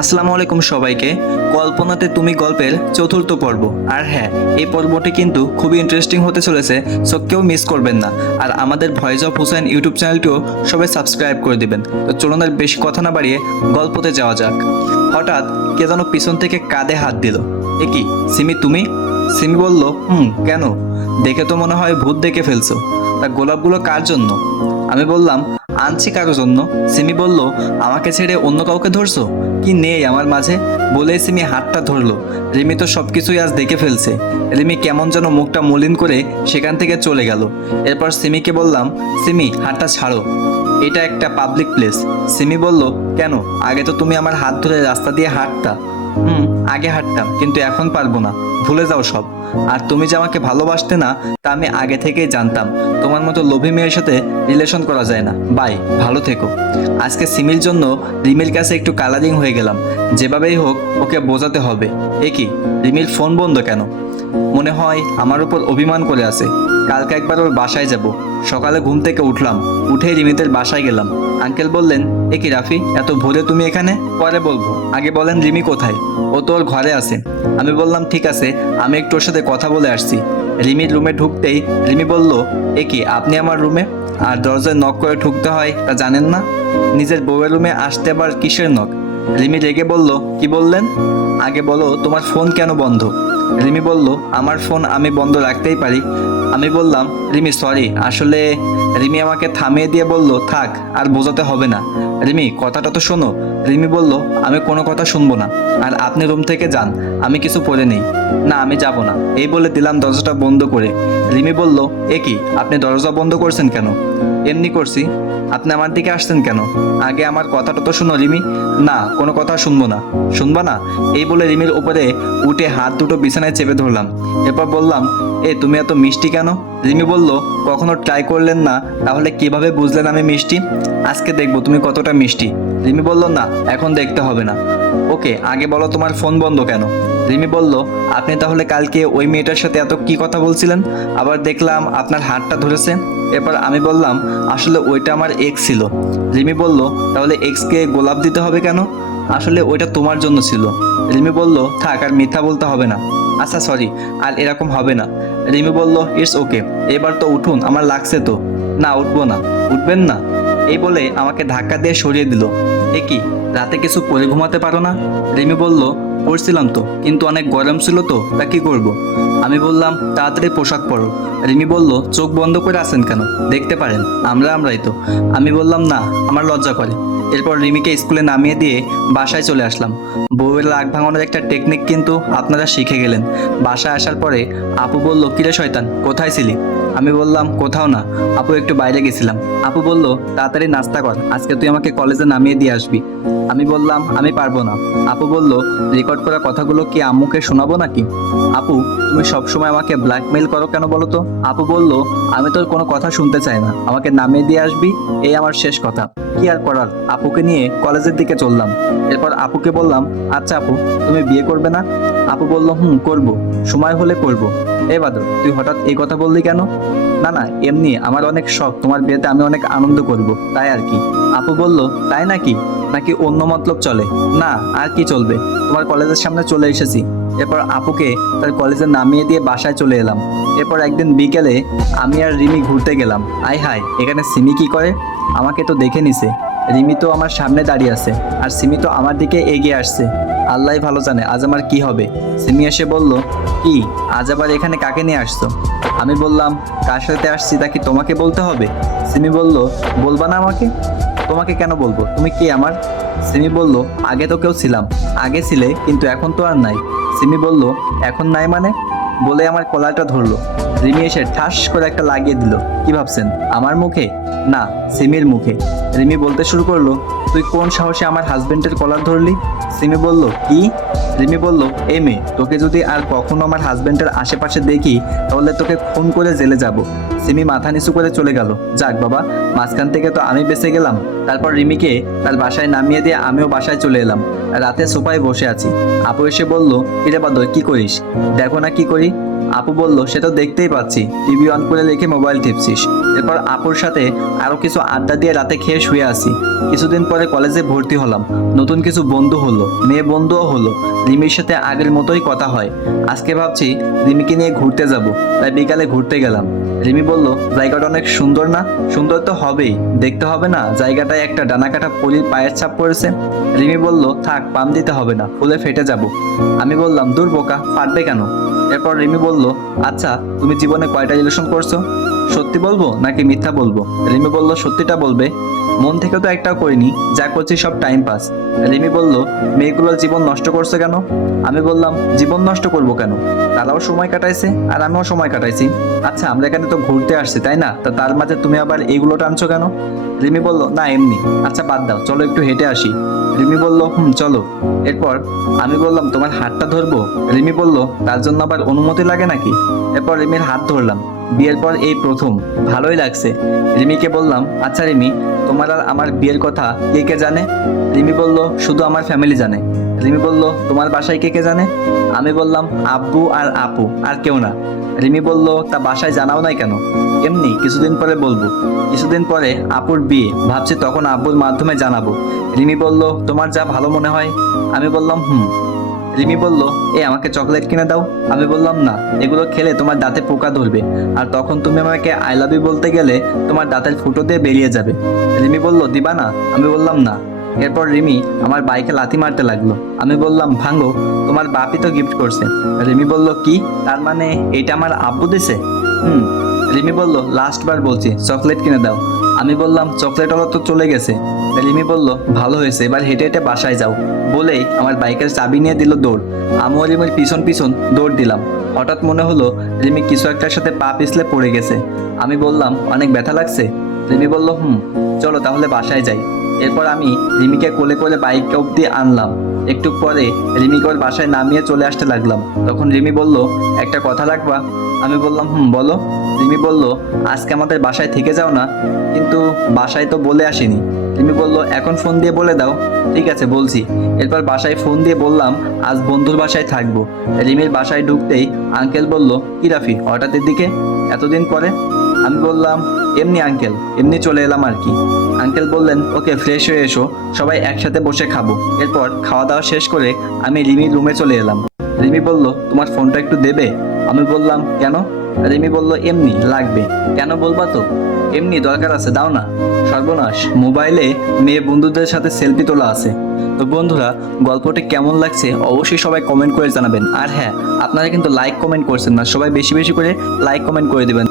আসসালামু আলাইকুম সবাইকে। কল্পনাতে তুমি গল্পের চতুর্থ পর্ব। আর হ্যাঁ, এই পর্বটি কিন্তু খুবই ইন্টারেস্টিং হতে চলেছে, সো কেউ মিস করবেন না। আর আমাদের ভয়েস অফ হুসাইন ইউটিউব চ্যানেলটিও সবাই সাবস্ক্রাইব করে দিবেন। তো চলুন আর বেশি কথা না বাড়িয়ে গল্পতে যাওয়া যাক। হঠাৎ কে যেন পিছন থেকে কাঁধে হাত দিল। এ কি সিমি, তুমি? সিমি বলল, কেন? দেখে তো মনে হয় ভূত দেখে ফেলছো। তা গোলাপগুলো কার জন্য? আমি বললাম, আনছি কারোর জন্য। সিমি বলল, আমাকে ছেড়ে অন্য কাউকে ধরছো? কি নেই আমার মাঝে? বলে সিমি হাতটা ধরলো। রিমি তো সবকিছুই আজ দেখে ফেলছে। রিমি কেমন যেন মুখটা মলিন করে সেখান থেকে চলে গেল। এরপর সিমিকে বললাম, সিমি হাতটা ছাড়ো, এটা একটা পাবলিক প্লেস। সিমি বলল, কেন? আগে তো তুমি আমার হাত ধরে রাস্তা দিয়ে হাঁটতা। আগে হাঁটতাম, কিন্তু এখন পারবো না। ভুলে যাও সব। আর তুমি যে আমাকে ভালোবাসতে না, তা আমি আগে থেকেই জানতাম। তোমার মতো লোভী মেয়ের সাথে রিলেশন করা যায় না। বাই, ভালো থেকো। আজকে সিমির জন্য রিমির কাছে একটু কালারিং হয়ে গেলাম। যেভাবেই হোক ওকে বোঝাতে হবে। এ কি, রিমির ফোন বন্ধ কেন? মনে হয় আমার উপর অভিমান করে আছে। কালকে একবার ওর বাসায় যাব। সকালে ঘুম থেকে উঠলাম, উঠেই রিমিতের বাসায় গেলাম। আঙ্কেল বললেন, এ কি রাফি, এত ভোরে তুমি এখানে? পরে বলবো, আগে বলেন রিমি কোথায়? ও তো ওর ঘরে আছে। আমি বললাম, ঠিক আছে, আমি একটু ওর সাথে কথা বলে আসছি। রিমির রুমে ঢুকতেই রিমি বলল, এ কি আপনি আমার রুমে? আর দরজায় নক করে ঢুকতে হয় তা জানেন না? নিজের বউয়ের রুমে আসতে আবার কিসের নক? রিমি রেগে বলল, কি বললেন? আগে বলো তোমার ফোন কেন বন্ধ? রিমি বলল, আমার ফোন আমি বন্ধ রাখতেই পারি। আমি বললাম, রিমি সরি, আসলে। রিমি আমাকে থামিয়ে দিয়ে বলল, থাক, আর বোঝাতে হবে না। রিমি কথাটা তো শোনো। রিমি বলল, আমি কোনো কথা শুনবো না। আর আপনি রুম থেকে যান, আমি কিছু পরে নেই। না, আমি যাব না, এই বলে দিলাম দরজাটা বন্ধ করে। রিমি বলল, এ কি আপনি দরজা বন্ধ করছেন কেন? এমনি করছি। আপনি আমার দিকে আসছেন কেন? আগে আমার কথাটা তো শুনো রিমি। না, কোনো কথা শুনবো না। শুনবা না? এই বলে রিমির উপরে উঠে হাত দুটো বিছানায় চেপে ধরলাম। এরপর বললাম, এ তুমি এত মিষ্টি কেন? রিমি বলল, কখনো ট্রাই করলেন না, তাহলে কিভাবে বুঝলেন আমি মিষ্টি? আজকে দেখবো তুমি কতটা মিষ্টি। রিমি বলল, না, এখন দেখতে হবে না। ওকে, আগে বলো তোমার ফোন বন্ধ কেন? রিমি বলল, আপনি তাহলে কালকে ওই মেয়েটার সাথে এত কি কথা বলছিলেন? আবার দেখলাম আপনার হাতটা ধরেছে। এরপর আমি বললাম, আসলে ওইটা আমার এক্স ছিল। রিমি বলল, তাহলে এক্সকে গোলাপ দিতে হবে কেন? আসলে ওইটা তোমার জন্য ছিল। রিমি বলল, থাক, আর মিথ্যা বলতে হবে না। আচ্ছা সরি, আর এরকম হবে না। রিমি বলল, ইটস ওকে, এবার তো উঠুন, আমার লাগছে তো। না, উঠবো না। উঠবেন না? এই বলে আমাকে ধাক্কা দিয়ে সরিয়ে দিল। এ কি, রাতে কিছু পরে ঘুমাতে পারো না? রিমি বলল, পড়ছিলাম তো, কিন্তু অনেক গরম ছিল তো, তা কি করবো? আমি বললাম, তাড়াতাড়ি পোশাক পরো। রিমি বলল, চোখ বন্ধ করে আছেন কেন? দেখতে পারেন, আমরাই তো। আমি বললাম, না, আমার লজ্জা করে। এরপর রিমিকে স্কুলে নামিয়ে দিয়ে বাসায় চলে আসলাম। বউয়ের রাগ ভাঙানোর একটা টেকনিক কিন্তু আপনারা শিখে গেলেন। বাসায় আসার পরে আপু বলল, কিরে শয়তান, কোথায় ছিলি? আমি বললাম, কোথাও না আপু, একটু বাইরে গেছিলাম। আপু বলল, তাড়াতাড়ি নাস্তা কর, আজকে তুই আমাকে কলেজে নামিয়ে দিয়ে আসবি। আমি বললাম, আমি পারবো না। আপু বলল, রেকর্ড করা কথাগুলো কি আম্মুকে শোনাবো নাকি? আপু, তুমি সবসময় আমাকে ব্ল্যাকমেইল করো কেন বলো তো? আপু বলল, আমি তোর কোনো কথা শুনতে চাই না, আমাকে নামিয়ে দিয়ে আসবি, এই আমার শেষ কথা। কি আর করার, আপুকে নিয়ে কলেজের দিকে চললাম। এরপর আপুকে বললাম, আচ্ছা আপু, তুমি বিয়ে করবে না? আপু বলল, করব, সময় হলে করব। এ বাদর, তুই হঠাৎ এই কথা বললি কেন? না না, এমনি আমার অনেক শখ, তোমার বিয়েতে আমি অনেক আনন্দ করব, তাই আর কি। আপু বলল, তাই নাকি? নাকি অন্য মতলব চলে? না, আর কি চলবে, তোমার কলেজের সামনে চলে এসেছি। এরপর আপুকে তার কলেজে নামিয়ে দিয়ে বাসায় চলে এলাম। এরপর একদিন বিকেলে আমি আর রিমি ঘুরতে গেলাম। আয় হায়, এখানে সিমি কি করে? আমাকে তো দেখে নিছে। রিমি তো আমার সামনে দাঁড়িয়ে আছে, আর সিমি তো আমার দিকে এগিয়ে আসছে। আল্লাহ ভালো জানে আজ আমার কি হবে। সিমি এসে বলল, কি, আজ আবার এখানে কাকে নিয়ে আসছো? আমি বললাম, কার সাথে আসছি তা কি তোমাকে বলতে হবে? সিমি বলল, বলবা না আমাকে? তোমাকে কেন বলবো, তুমি কি আমার? সিমি বলল, আগে তো কেউ ছিলাম। আগে ছিলে, কিন্তু এখন তো আর নাই। সিমি বলল, এখন নাই মানে? বলে আমার কলারটা ধরলো। রিমি এসে ঠাস করে একটা লাগিয়ে দিল। কি ভাবছেন, আমার মুখে? না, সিমির মুখে। রিমি বলতে শুরু করলো, তুই কোন সাহসে আমার হাজবেন্ডের কলার ধরলি? সিমি বলল, কি? রিমি বলল, এ মেয়ে, তোকে যদি আর কখনো আমার হাজবেন্ডের আশেপাশে দেখি, তাহলে তোকে খুন করে জেলে যাব। সিমি মাথা নিচু করে চলে গেল। যাক বাবা, মাঝখান থেকে তো আমি বেঁচে গেলাম। তারপর রিমিকে তার বাসায় নামিয়ে দিয়ে আমিও বাসায় চলে এলাম। রাতে সোফায় বসে আছি। আপু এসে বলল, কিরে বাদর, কি করিস? দেখো না কি করি। আপু বলল, সে তো দেখতেই পাচ্ছি, টিভি অন করে রেখে মোবাইল টিপছিস। এরপর আপুর সাথে আরো কিছু আড্ডা দিয়ে রাতে খেয়ে শুয়ে আসি। কিছুদিন পরে কলেজে ভর্তি হলাম, নতুন কিছু বন্ধু হলো, মেয়ে বন্ধুও হলো। রিমির সাথে আগের মতোই কথা হয়। আজকে ভাবছি রিমিকে নিয়ে ঘুরতে যাব, তাই বিকালে ঘুরতে গেলাম। রিমি বলল, জায়গাটা অনেক সুন্দর না? সুন্দর তো হবেই, দেখতে হবে না জায়গাটায় একটা ডানাকাটা পরীর পায়ের ছাপ পড়েছে? রিমি বলল, থাক, পাম দিতে হবে না, ফুলে ফেটে যাব। আমি বললাম, দূর বোকা, ফাটবে কেন? এরপর রিমি বলল, আচ্ছা তুমি জীবনে কয়টা রিলেশন করছো? সত্যি বলবো নাকি মিথ্যা বলবো? রিমি বলল, সত্যিটা বলবে। মন থেকে তো একটাও করিনি, যা করছি সব টাইম পাস। রিমি বলল, মেয়েগুলোর জীবন নষ্ট করছে কেন? আমি বললাম, জীবন নষ্ট করবো কেন? তারাও সময় কাটাইছে আর আমিও সময় কাটাইছি। আচ্ছা, আমরা এখানে তো ঘুরতে আসছি তাই না, তা তার মাঝে তুমি আবার এইগুলো টানছো কেন? রিমি বলল, না এমনি। আচ্ছা বাদ দাও, চলো একটু হেঁটে আসি। রিমি বলল, চলো। এরপর আমি বললাম, তোমার হাতটা ধরবো? রিমি বলল, তার জন্য আবার অনুমতি লাগে নাকি? এরপর রিমির হাত ধরলাম। বিয়ের পর এই প্রথম, ভালোই লাগছে। রিমিকে বললাম, আচ্ছা রিমি, তোমার আর আমার বিয়ের কথা কে কে জানে? রিমি বলল, শুধু আমার ফ্যামিলি জানে। রিমি বলল, তোমার বাসায় কে কে জানে? আমি বললাম, আব্বু আর আপু, আর কেউ না। রিমি বলল, তা বাসায় জানাও নাই কেন? এমনি, কিছুদিন পরে বলবো। কিছুদিন পরে আপুর বিয়ে, ভাবছি তখন আব্বুর মাধ্যমে জানাবো। রিমি বলল, তোমার যা ভালো মনে হয়। আমি বললাম, রিমি বলল, আমাকে চকলেট কিনে দাও। আমি বললাম, না, এগুলো খেলে তোমার দাঁতে পোকা ধরবে, আর তখন তুমি আমাকে আই লাভ ইউ বলতে গেলে তোমার দাঁতের ফুটো দিয়ে বেরিয়ে যাবে। রিমি বলল, দিবা না? আমি বললাম, না। এরপর রিমি আমার বাইকে লাথি মারতে লাগলো। আমি বললাম, ভাঙো, তোমার বাপই তো গিফট করছে। রিমি বলল, কি? তার মানে এটা আমার আব্বু দিছে? রিমি বলল, লাস্ট বার বলছি, চকলেট কিনে দাও। আমি বললাম, চকলেটওয়ালা তো চলে গেছে। রিমি বলল, ভালো হয়েছে, এবার হেঁটে হেঁটে বাসায় যাও। বলেই আমার বাইকের চাবি নিয়ে দিল দৌড়। আমিও রিমির পিছন পিছন দৌড় দিলাম। হঠাৎ মনে হলো রিমি কিছু একটার সাথে পা পিছলে পড়ে গেছে। আমি বললাম, অনেক ব্যথা লাগছে? রিমি বলল, চলো তাহলে বাসায় যাই। এরপর আমি রিমিকে কোলে কোলে বাইক অব্দি আনলাম। একটু পরে রিমিকে ওর বাসায় নামিয়ে চলে আসতে লাগলাম। তখন রিমি বলল, একটা কথা রাখবা? আমি বললাম, বলো। রিমি বলল, আজকে আমাদের বাসায় থেকে যাও না? কিন্তু বাসায় তো বলে আসিনি। রিমি বলল, এখন ফোন দিয়ে বলে দাও। ঠিক আছে, বলছি। এরপর বাসায় ফোন দিয়ে বললাম, আজ বন্ধুর বাসায় থাকবো। রিমির বাসায় ঢুকতেই আঙ্কেল বলল, কি রাফি, হঠাৎ এদিকে, এতদিন পরে? আমি বললাম, এমনি আঙ্কেল, এমনি চলে এলাম আর কি। আঙ্কেল বললেন, ওকে, ফ্রেশ হয়ে এসো, সবাই একসাথে বসে খাবো। এরপর খাওয়া দাওয়া শেষ করে আমি রিমির রুমে চলে এলাম। রিমি বলল, তোমার ফোনটা একটু দেবে? আমি বললাম, কেন? রিমি বলল, এমনি লাগবে। কেন বলবা তো? এমনি দরকার আছে, দাও না। সর্বনাশ, মোবাইলে মেয়ে বন্ধুদের সাথে সেলফি তোলা আছে। তো বন্ধুরা, গল্পটি কেমন লাগছে অবশ্যই সবাই কমেন্ট করে জানাবেন। আর হ্যাঁ, আপনারা কিন্তু লাইক কমেন্ট করছেন না, সবাই বেশি বেশি করে লাইক কমেন্ট করে দেবেন।